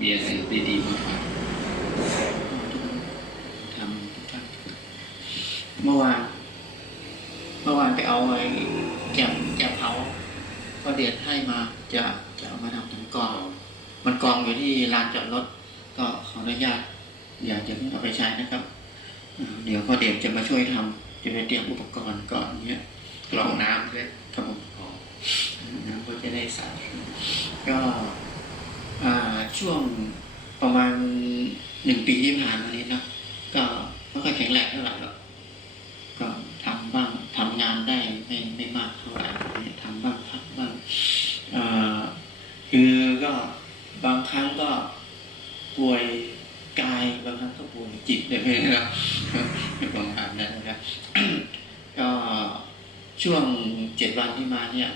มีอะไรดีๆมาฝากทำทุกท่านเมื่อวานเมื่อวานไปเอาไอ้แกมแกมเผาก็เดียดให้มาจะจะเอามาทำทั้งกอง มันกองอยู่ที่ลานจอดรถก็ขออนุญาตอยากจะไม่เอาไปใช้นะครับ เดี๋ยวก็เดี๋ยวจะมาช่วยทำจะไปเตรียมอุปกรณ์ก่อนเนี้ยกรองน้ำด้วยครับผมอ๋อน้ำก็จะได้ใสก็อ่า ช่วงประมาณหนึ่งปีที่ผ่านมานี้นะก็ไม่ค่อยแข็งแรงเท่าไหร่หรอกก็ทำบ้างทำงานได้ไม่ไม่มากเท่าไหร่ทำบ้างพักบ้างคือก็บางครั้งก็ป่วยกายบางครั้งก็ป่วยจิตเลยนะครับประมาณนั้นนะก็ช่วงเจ็ดวันที่มาเนี่ย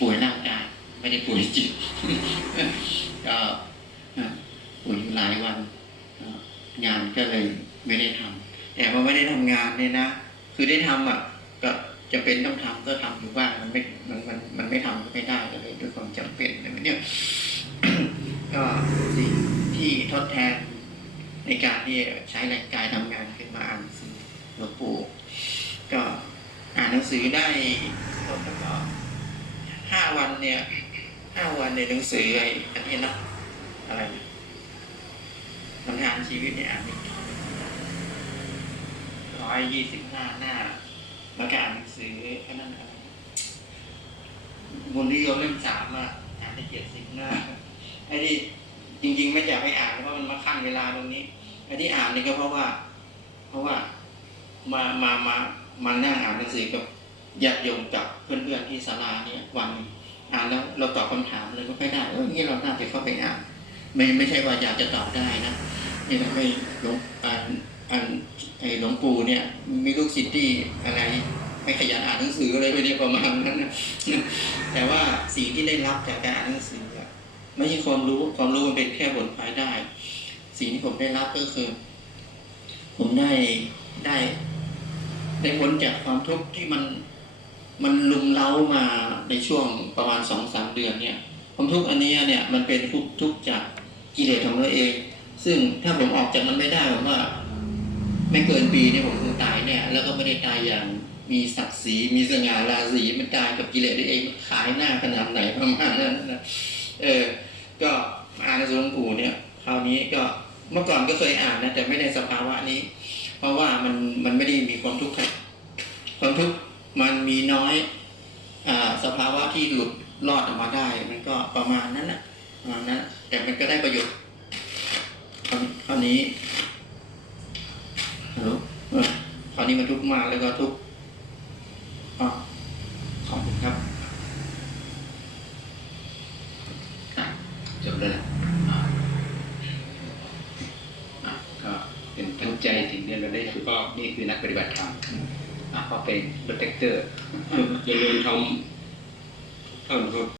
ป่วยร่างกาย ไม่ได้ป่วยจิตก็ป่วยอยู่หลายวันงานก็เลยไม่ได้ทำแต่พอไม่ได้ทำงานเนี่ยนะคือได้ทำอะ ก็จะเป็นต้องทำก็ทำอยู่บ้างมันไม่มันมันมันไม่ทำก็ไม่ได้ก็เลยด้วยความจำเป็นอะไรเนี่ยก็สิ่งที่ทดแทนในการที่ใช้แรงกายทำงานขึ้นมาอ่านหนังสือหลวงปู่ก็อ่านหนังสือได้แล้วก็ห้าวันเนี่ย ห้าวันในหนังสือไอ้อันนี้นะอะไรมันงานชีวิตเนี่ยอ่านร้อยยี่สิบห้าหน้าแล้วก็อ่านหนังสือแค่นั้นอะไรนะบุญนิยมเล่มสามอะอ่านได้เจ็ดสิบหน้าไอ้ที่จริง ๆ ไม่อยากให้อ่านเพราะมันมาขั้นเวลาตรงนี้ไอ้ที่อ่านนี่ก็เพราะว่า เพราะว่ามามามามานั่งอ่านหนังสือกับญาติโยมกับเพื่อนๆที่ศาลาเนี่ยวันหนึ่งอ่าน แล้วเราตอบคำถามเลยก็ไม่ได้เอออย่างนี้เราน่าจะเข้าไปอ่านไม่ไม่ใช่ว่าอยากจะตอบได้นะนี่นะไม่หลวงอ่านอ่านไอ้หลวงปู่เนี่ย มีลูกศิษย์ที่อะไรไม่ขยันอ่านหนังสืออะไรไปเนี่ยประมาณนั้นนะแต่ว่าสิ่งที่ได้รับจากการอ่านหนังสือไม่ใช่ความรู้ความรู้มันเป็นแค่ผลพลอยได้ สิ่งที่ผมได้รับก็คือ ผมได้ได้ได้พ้นจากความทุกข์ที่มัน มันลุมเล้ามาในช่วงประมาณสองสามเดือนเนี่ยความทุกข์อันนี้เนี่ยมันเป็นทุกข์ทุกจากกิเลสของเราเอง ซึ่งถ้าผมออกจากมันไม่ได้ผมว่า ไม่เกินปีเนี่ยผมคงตายเนี่ยแล้วก็ไม่ได้ตายอย่างมีศักดิ์ศรีมีสง่าราศีมันตายกับกิเลสตัวเองมันขายหน้าขนาดไหนประมาณนั้นนะเออ ก็มาอ่านในหลวงปู่เนี่ยคราวนี้ก็เมื่อก่อนก็เคยอ่านนะแต่ไม่ในสภาวะนี้ เพราะว่ามันมันไม่ได้มีความทุกข์ครับความทุกข์ มันมีน้อยอ่าสภาวะที่หลุดรอดออกมาได้ มันก็ประมาณนั้นแหละประมาณนั้นแต่มันก็ได้ประโยชน์คราวคราวนี้ฮัลโหลเออคราวนี้มันทุกมาแล้วก็ทุกข์อ๋อขอบคุณครับจบแล้วอ่าอะก็เป็นตั้งใจถึงเรียเราได้คือก็นี่คือนักปฏิบัติธรรม ก็เป็นโปรเทคเตอร์อย่าลืมทำทำ